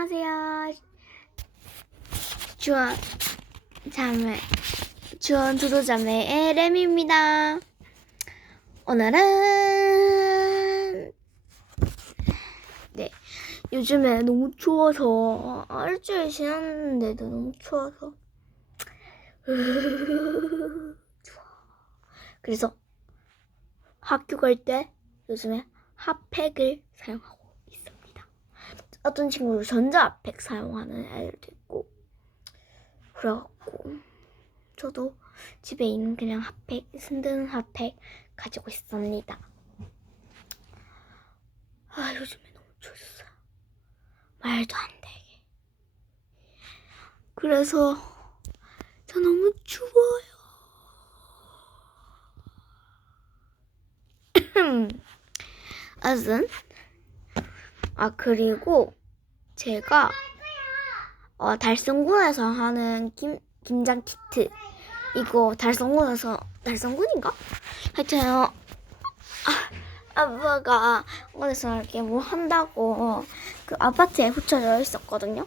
안녕하세요. 주원 두도자매의 램입니다. 오늘은 요즘에 너무 추워서 일주일 지났는데도 너무 추워서 추워. 그래서 학교 갈 때 요즘에 핫팩을 사용하고 있습니다. 어떤 친구들 전자핫팩 사용하는 애들도 있고 그래갖고 저도 집에 있는 그냥 핫팩, 든든한 핫팩 가지고 있습니다. 요즘에 너무 추웠어요. 말도 안 되게. 그래서 저 너무 추워요. 아무튼 그리고 제가 달성군에서 하는 김장 키트, 이거 달성군인가? 하여튼 아빠가 어디서 이렇게 뭐 한다고 그 아파트에 붙여져 있었거든요.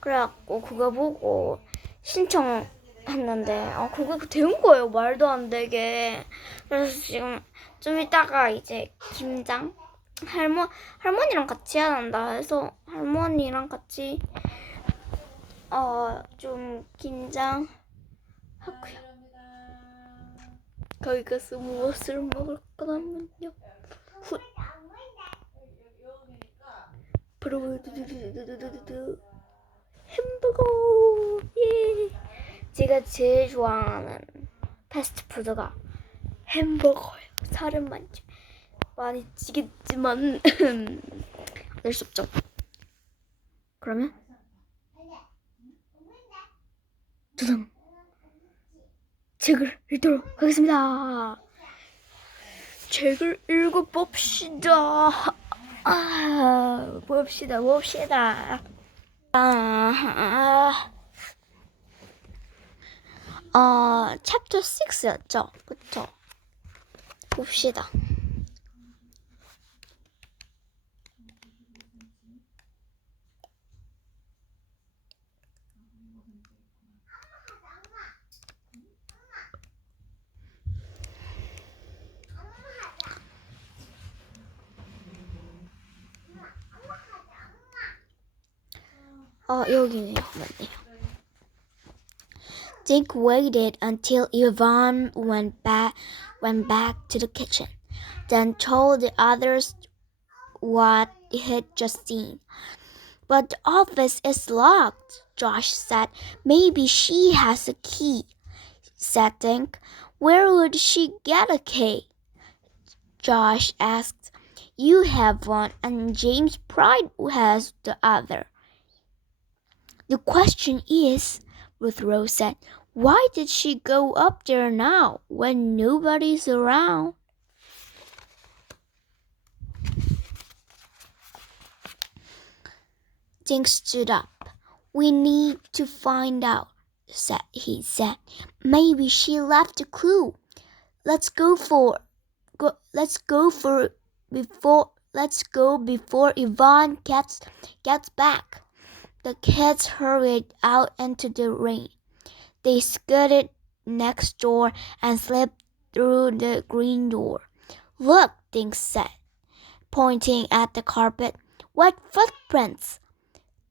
그래갖고 그거 보고 신청했는데 그거 된 거예요. 말도 안 되게. 그래서 지금 좀 이따가 이제 김장 할머니랑 같이 해야 한다 해서 할머니랑 같이 좀 김장 하고요. 거기 가서 무엇을 먹을 거냐면요. 햄버거. 예. 제가 제일 좋아하는 패스트푸드가 햄버거예요. 살은 많이 찌겠지만 어쩔 수 없죠. 그러면 두둥 책을 읽도록 하겠습니다. 책을 읽어봅시다. 봅시다. chapter 6였죠? 그쵸? 봅시다. 여기네요. 맞네요. Dick waited until Yvonne went back to the kitchen, then told the others what he'd just seen. But the office is locked, Josh said. Maybe she has a key, said Dick. Where would she get a key? Josh asked. You have one, and James Pride has the other. The question is, Ruth Rose said, why did she go up there now when nobody's around? Dink stood up. We need to find out, he said. Maybe she left a clue. Let's go before Yvonne gets back. The kids hurried out into the rain. They scooted next door and slipped through the green door. Look, Dink said, pointing at the carpet. Wet footprints.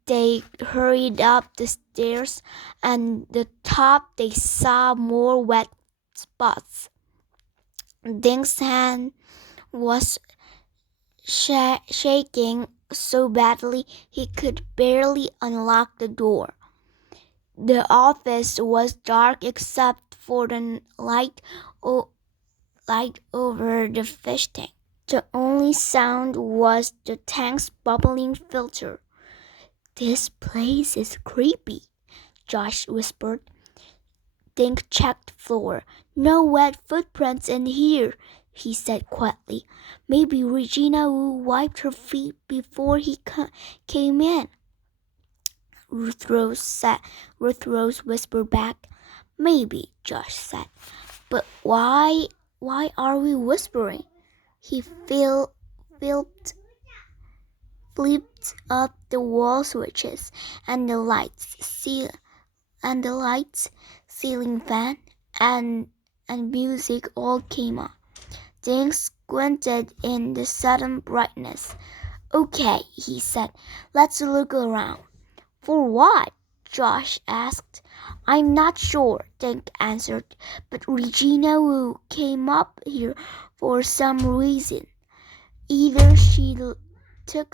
They hurried up the stairs, and at the top they saw more wet spots. Dink's hand was shaking so badly he could barely unlock the door. The office was dark except for the light over the fish tank. The only sound was the tank's bubbling filter. This place is creepy, Josh whispered. Dink checked the floor. No wet footprints in here, he said quietly. Maybe Regina Wu wiped her feet before he came in. Ruth Rose whispered back. Maybe, Josh said. But why are we whispering? He flipped flipped up the wall switches and the lights, ceiling fan, and music all came on. Dink squinted in the sudden brightness. "Okay," he said, "let's look around." "For what?" Josh asked. "I'm not sure," Dink answered, "but Regina Wu came up here for some reason. Either she took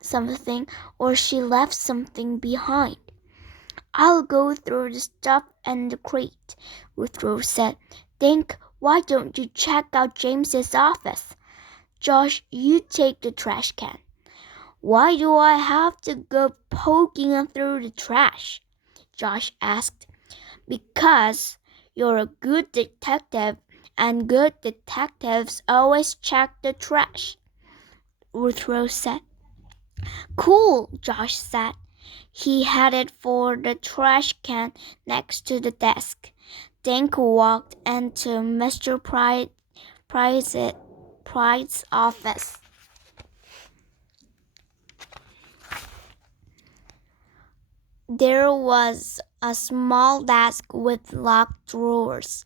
something or she left something behind." "I'll go through the stuff and the crate," Ruth said. "Dink, why don't you check out James's office? Josh, you take the trash can." "Why do I have to go poking through the trash?" Josh asked. "Because you're a good detective, and good detectives always check the trash," Ruth said. "Cool," Josh said. He headed for the trash can next to the desk. Dink walked into Mr. Pride's office. There was a small desk with locked drawers.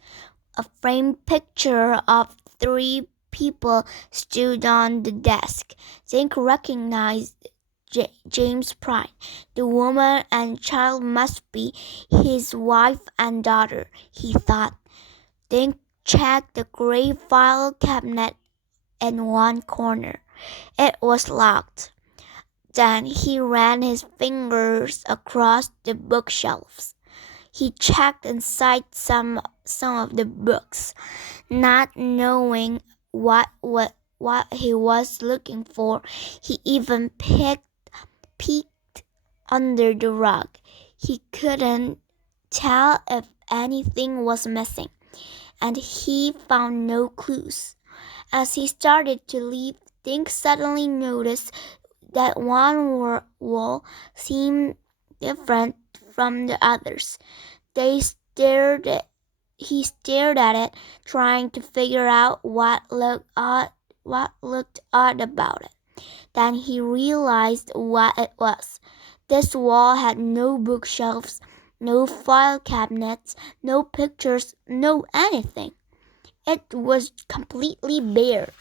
A framed picture of 3 people stood on the desk. Dink recognized James Pride. The woman and child must be his wife and daughter, he thought. Dink checked the gray file cabinet in one corner. It was locked. Then he ran his fingers across the bookshelves. He checked inside some of the books, not knowing what he was looking for. He even peeked under the rug. He couldn't tell if anything was missing, and he found no clues. As he started to leave, Dink suddenly noticed that one wall seemed different from the others. He stared at it, trying to figure out what looked odd about it. Then he realized what it was. This wall had no bookshelves, no file cabinets, no pictures, no anything. It was completely bare.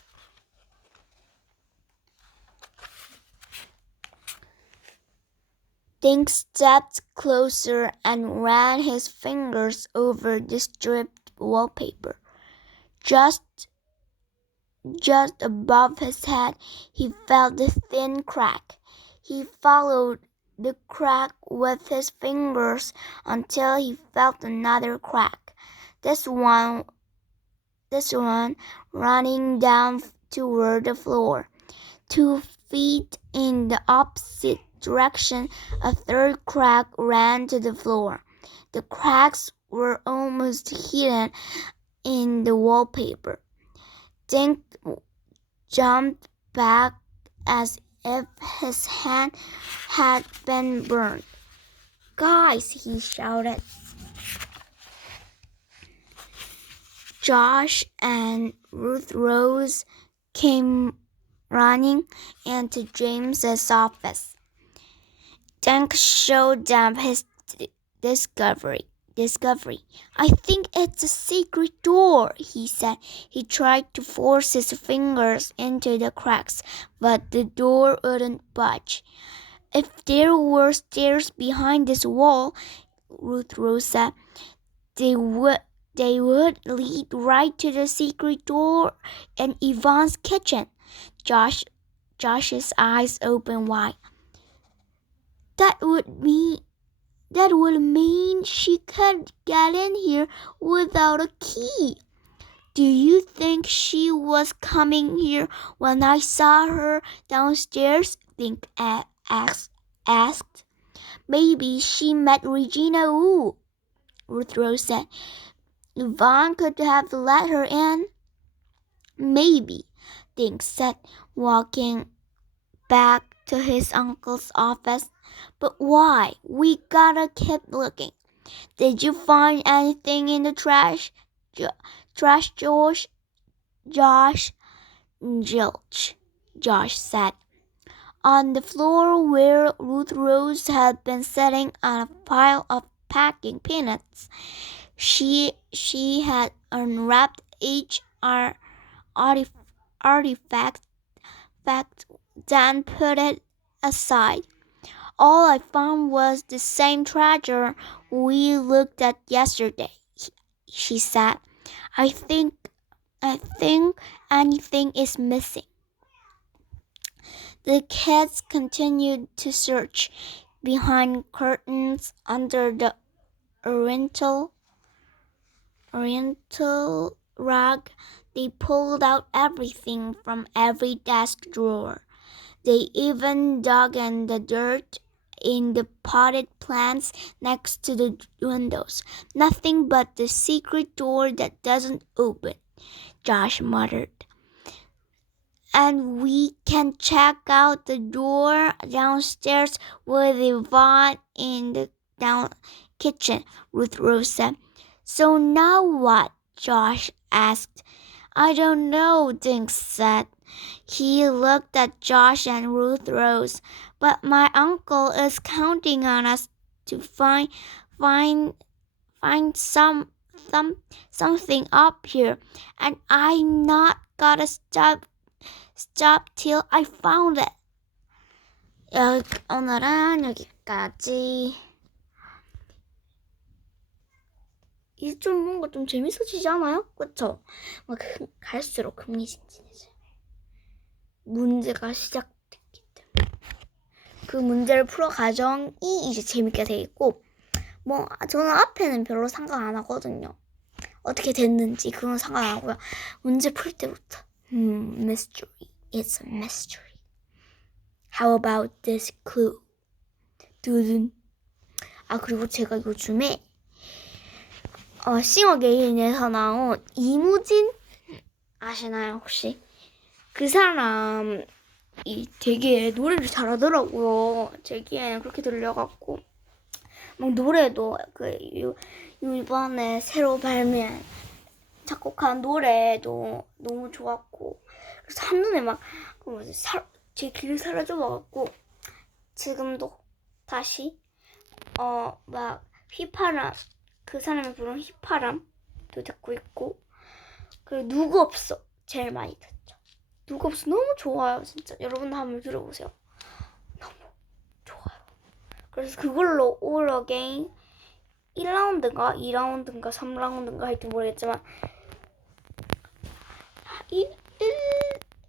Dink stepped closer and ran his fingers over the stripped wallpaper. Just above his head, he felt a thin crack. He followed the crack with his fingers until he felt another crack. This one running down toward the floor. 2 feet in the opposite direction, a third crack ran to the floor. The cracks were almost hidden in the wallpaper. Dink jumped back as if his hand had been burned. "Guys," he shouted. Josh and Ruth came running into James's office. Dink showed them his discovery. "I think it's a secret door," he said. He tried to force his fingers into the cracks, but the door wouldn't budge. "If there were stairs behind this wall," Ruth said, they would lead right to the secret door in Yvonne's kitchen." Josh's eyes opened wide. That would mean she could get in here without a key." "Do you think she was coming here when I saw her downstairs?" Dink asked. "Maybe she met Regina Wu," Ruth said. "Yvonne could have let her in." "Maybe," Dink said, walking back to his uncle's office. "But why? We gotta keep looking. Did you find anything in the trash? Josh?" "Zilch," Josh said. On the floor where Ruth Rose had been sitting on a pile of packing peanuts, she had unwrapped each artifact, then put it aside. All I found was the same treasure we looked at yesterday, she said. I think anything is missing. The kids continued to search behind curtains, under the oriental rug. They pulled out everything from every desk drawer. They even dug in the dirt in the potted plants next to the windows. Nothing but the secret door that doesn't open, Josh muttered. And we can check out the door downstairs with Yvonne in the kitchen, Ruth Rose said. So now what? Josh asked. I don't know, Dink said. He looked at Josh and Ruth Rose. But my uncle is counting on us to find something up here, and I'm not gonna stop till I found it. 오늘은 여기까지. 이제 좀 뭔가 좀 재밌어지지 않아요? 그쵸? 막 갈수록 흥미진진해져요. 문제가 시작됐기 때문에. 그 문제를 풀어 가정이 이제 재밌게 돼 있고, 뭐 저는 앞에는 별로 상관 안 하거든요. 어떻게 됐는지 그건 상관 안 하고요. 문제 풀 때부터 mystery. It's a mystery. How about this clue? 두둔. 그리고 제가 요즘에 싱어게인에서 나온 이무진 아시나요 혹시? 그 사람이 되게 노래를 잘하더라고요. 제 귀에는 그렇게 들려갖고 막 노래도 이번에 새로 발매한 작곡한 노래도 너무 좋았고, 그래서 한눈에 막 제 귀를 사라져봐갖고 지금도 다시 막 휘파람, 그 사람이 부른 휘파람도 듣고 있고, 그리고 누구 없어 제일 많이 듣죠. 누구 없어 너무 좋아요. 진짜 여러분도 한번 들어보세요. 너무 좋아요. 그래서 그걸로 All Again 1라운드인가 2라운드인가 3라운드인가 하여튼 모르겠지만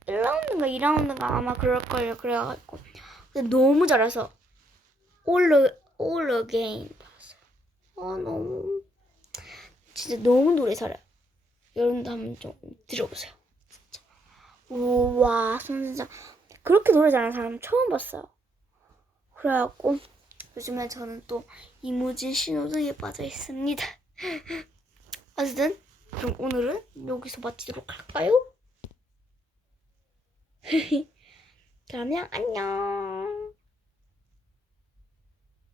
1라운드인가 2라운드인가 아마 그럴걸요. 그래가지고 너무 잘해서 All Again 봤어요. 너무 진짜 너무 노래 잘해요. 여러분도 한번 좀 들어보세요. 진짜 우와, 진짜 그렇게 노래 잘하는 사람 처음 봤어요. 그래갖고 요즘에 저는 또 이무진 신호등에 빠져 있습니다. 어쨌든 그럼 오늘은 여기서 마치도록 할까요? 그러면 안녕.